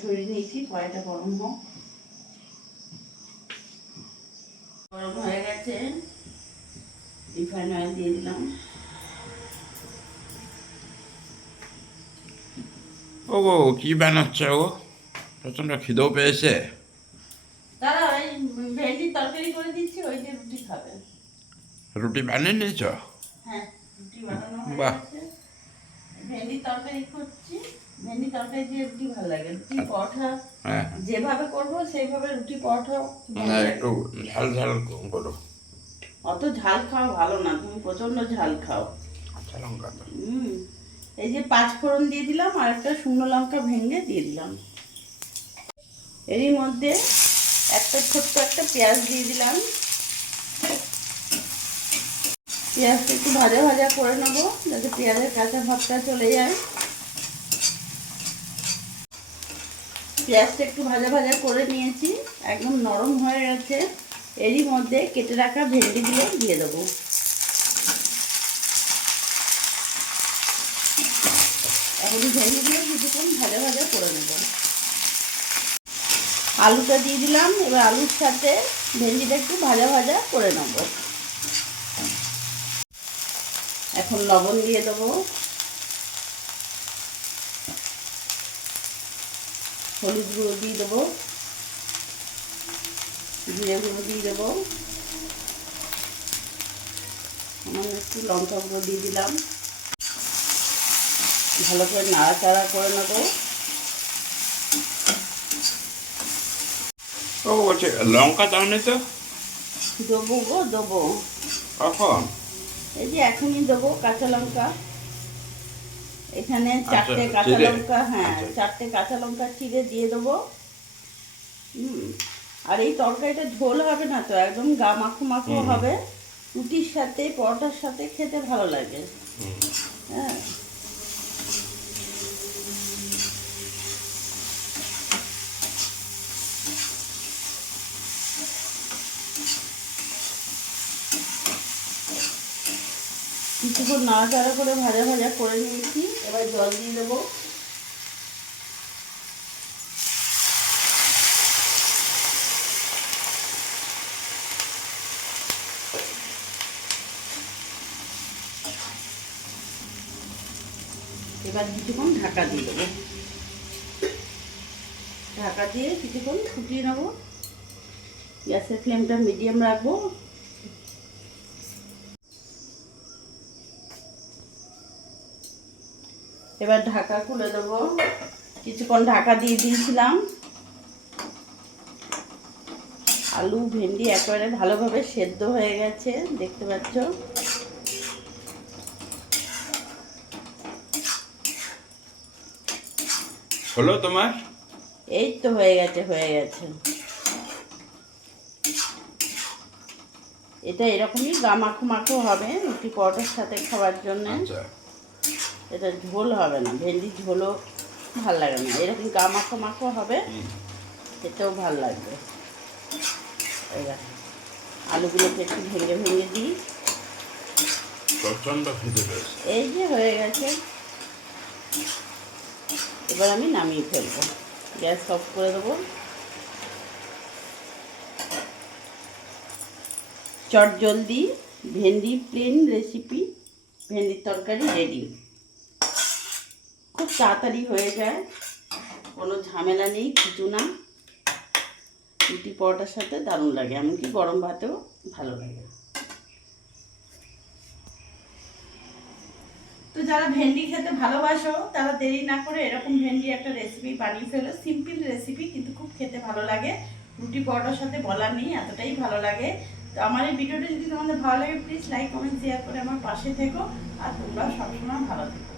সরিয়ে নিয়েছি কড়াইটা গরম হোক গরম হয়ে গেছে রিফাইন অয়েল দিয়ে দিলাম ও গো কি বানাচ্ছে ও প্রচণ্ড খিদেও পেয়েছে। দাদা ওই ভেন্ডির তরকারি করে দিচ্ছি ওই দিয়ে রুটি খাবে। রুটি বানিয়ে নিয়েছ? হ্যাঁ রুটি বানানো বাহ। ভেন্ডির তরকারি করছি। ভেন্ডি তরকারি দিয়ে রুটি ভালো লাগে? রুটি পরোটা হ্যাঁ। যেভাবে করব সেইভাবে রুটি পরোটা না একটু ঝাল ঝাল করো। অত ঝাল খাওয়া ভালো না তুমি প্রচণ্ড ঝাল খাও। কাঁচা লঙ্কা হুম এই যে পাঁচ ফোড়ন দিয়ে দিলাম আর একটা শুকনো লঙ্কা ভেঙে দিয়ে দিলাম। এরই মধ্যে একটা ছোট্ট একটা পেঁয়াজ দিয়ে দিলাম। পেঁয়াজটা একটু ভাজা ভাজা করে নেব যাতে পেঁয়াজের কাঁচা ভাবটা চলে যায়। পেঁয়াজটা একটু ভাজা ভাজা করে নিয়েছি। একদম নরম হয়ে গেছে। এরই মধ্যে কেটে রাখা ভেন্ডিগুলো দিয়ে দেবো। এখন ভেন্ডিগুলো কিছুক্ষণ ভাজা ভাজা করে নেব। আলুটা দিয়ে দিলাম। এবার আলুর সাথে ভেন্ডিটা একটু ভাজা ভাজা করে নেব। এখন লবণ দিয়ে দেবো। হলুদ গুঁড়ো দিয়ে দেবো। জিরে গুঁড়ো দিয়ে দেবো। সামান্য একটু লঙ্কা গুঁড়ো দিয়ে দিলাম। ভালো করে নাড়াচাড়া করে নেব। ও বলছে লঙ্কা দাওনি তো? দেবো গো দেবো। কখন? এই যে এখনই দেবো কাঁচা লঙ্কা। এখানে চারটে আচ্ছা, কাঁচা লঙ্কা হ্যাঁ আচ্ছা। চারটে কাঁচা লঙ্কা চিড়ে দিয়ে দেবো। হুম আর এই তরকারিটা ঝোল হবে না তো একদম গা মাখো মাখো হবে। রুটির সাথে পরোটার সাথে খেতে ভালো লাগে। হ্যাঁ। কিছুক্ষণ নাড়াচাড়া করে ভাজা ভাজা করে এবার জল দিয়ে দেবো। এবার কিছুক্ষণ ঢাকা দিয়ে দেবো। ঢাকা দিয়ে কিছুক্ষণ ফুটিয়ে নেব। গ্যাসের ফ্লেমটা মিডিয়াম রাখব। এবার ঢাকা খুলে দেবো কিছুক্ষণ ঢাকা দিয়ে দিয়েছিলাম। আলু ভেন্ডি একেবারে ভালোভাবে সেদ্ধ হয়ে গেছে দেখতে পাচ্ছ। হলো তোমার? এই তো হয়ে গেছে হয়ে গেছে। এটা এরকমই গা মাখো মাখো হবে রুটি পরোটার সাথে খাওয়ার জন্য। আচ্ছা। এটা ঝোল হবে না ভেন্ডি ঝোলও ভালো লাগে না। এরকম গা মাখো মাখো হবে। খেতেও ভালো লাগবে। এবার আলুগুলোকে একটু ভেঙে ভেঙে দিই। এই যে হয়ে গেছে। এবার আমি নামিয়ে ফেলব। গ্যাস অফ করে দেবো। চট জলদি ভেন্ডি প্লেন রেসিপি ভেন্ডির তরকারি রেডি খুব তাড়াতাড়ি হয়ে যায়। কোনো ঝামেলা নেই, কিছু না। রুটি পরোটার সাথে দারুণ লাগে, এমনকি গরম ভাতেও ভালো লাগে। তো যারা ভেন্ডি খেতে ভালোবাসো, তারা দেরি না করে এরকম ভেন্ডি একটা রেসিপি বানিয়ে ফেলো। সিম্পল রেসিপি কিন্তু খুব খেতে ভালো লাগে। রুটি পরোটার সাথে বলার নেই, এতটাই ভালো লাগে। তো আমার এই ভিডিওটা যদি তোমাদের ভালো লাগে প্লিজ লাইক কমেন্ট শেয়ার করে আমার পাশে থেকো। আর তোমরা সবসময় ভালো থেকো।